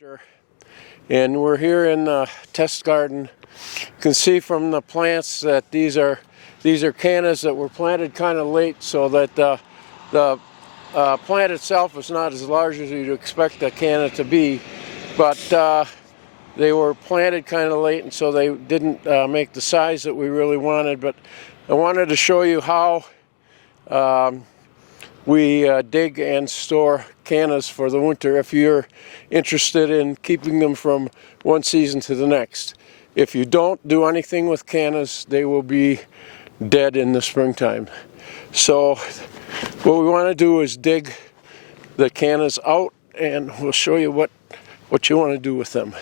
Doctor, and we're here in the test garden. You can see from the plants that these are cannas that were planted kind of late, so that the plant itself is not as large as you'd expect a canna to be, but they were planted kind of late, and so they didn't make the size that we really wanted. But I wanted to show you how we dig and store cannas for the winter if you're interested in keeping them from one season to the next. If you don't do anything with cannas, they will be dead in the springtime. So what we want to do is dig the cannas out, and we'll show you what you want to do with them.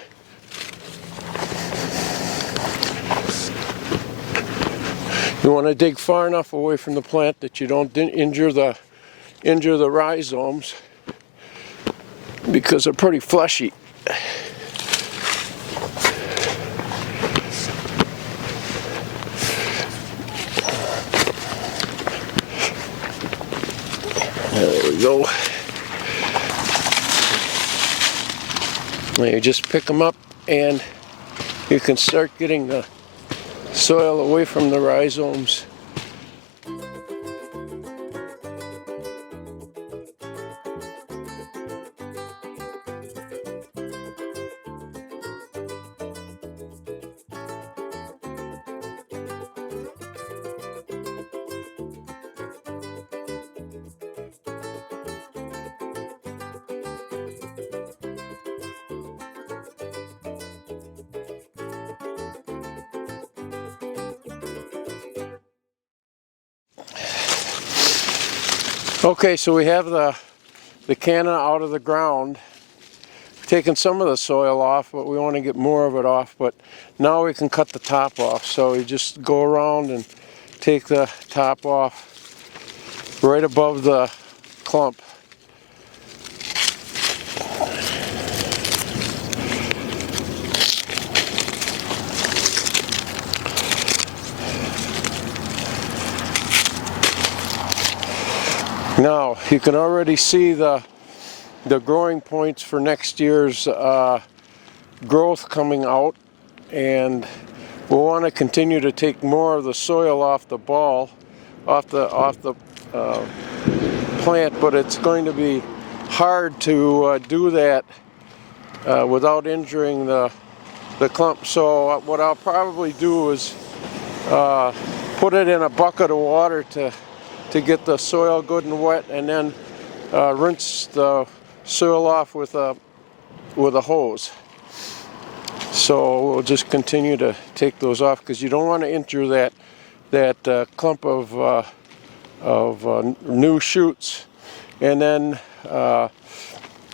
You want to dig far enough away from the plant that you don't injure the rhizomes, because they're pretty fleshy. There we go. Now you just pick them up and you can start getting the soil away from the rhizomes. Okay, so we have the canna out of the ground. We've taken some of the soil off, but we want to get more of it off. But now we can cut the top off. So you just go around and take the top off right above the clump. Now you can already see the growing points for next year's growth coming out, and we'll want to continue to take more of the soil off the ball, off the plant, but it's going to be hard to do that without injuring the clump. So what I'll probably do is put it in a bucket of water to get the soil good and wet, and then rinse the soil off with a hose. So we'll just continue to take those off, because you don't want to injure that clump of new shoots. And then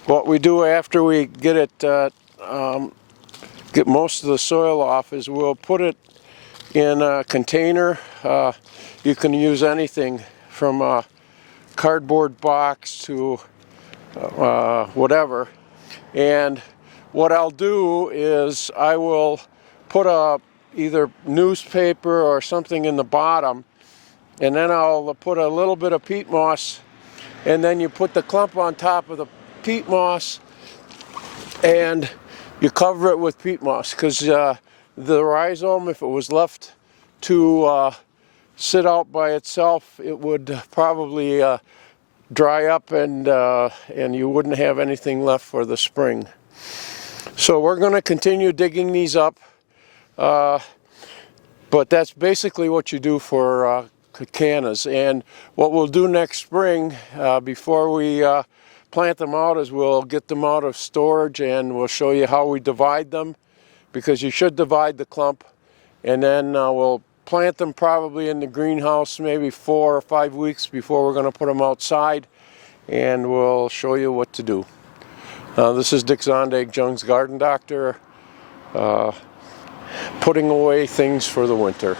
what we do after we get most of the soil off is we'll put it in a container. You can use anything from a cardboard box to whatever. And what I'll do is I will put either newspaper or something in the bottom, and then I'll put a little bit of peat moss, and then you put the clump on top of the peat moss and you cover it with peat moss, because the rhizome, if it was left to sit out by itself, it would probably dry up, and you wouldn't have anything left for the spring. So we're going to continue digging these up, but that's basically what you do for cannas. And what we'll do next spring, before we plant them out, is we'll get them out of storage, and we'll show you how we divide them, because you should divide the clump, and then we'll plant them probably in the greenhouse maybe 4 or 5 weeks before we're going to put them outside, and we'll show you what to do. This is Dick Zondag, Jung's Garden Doctor, putting away things for the winter.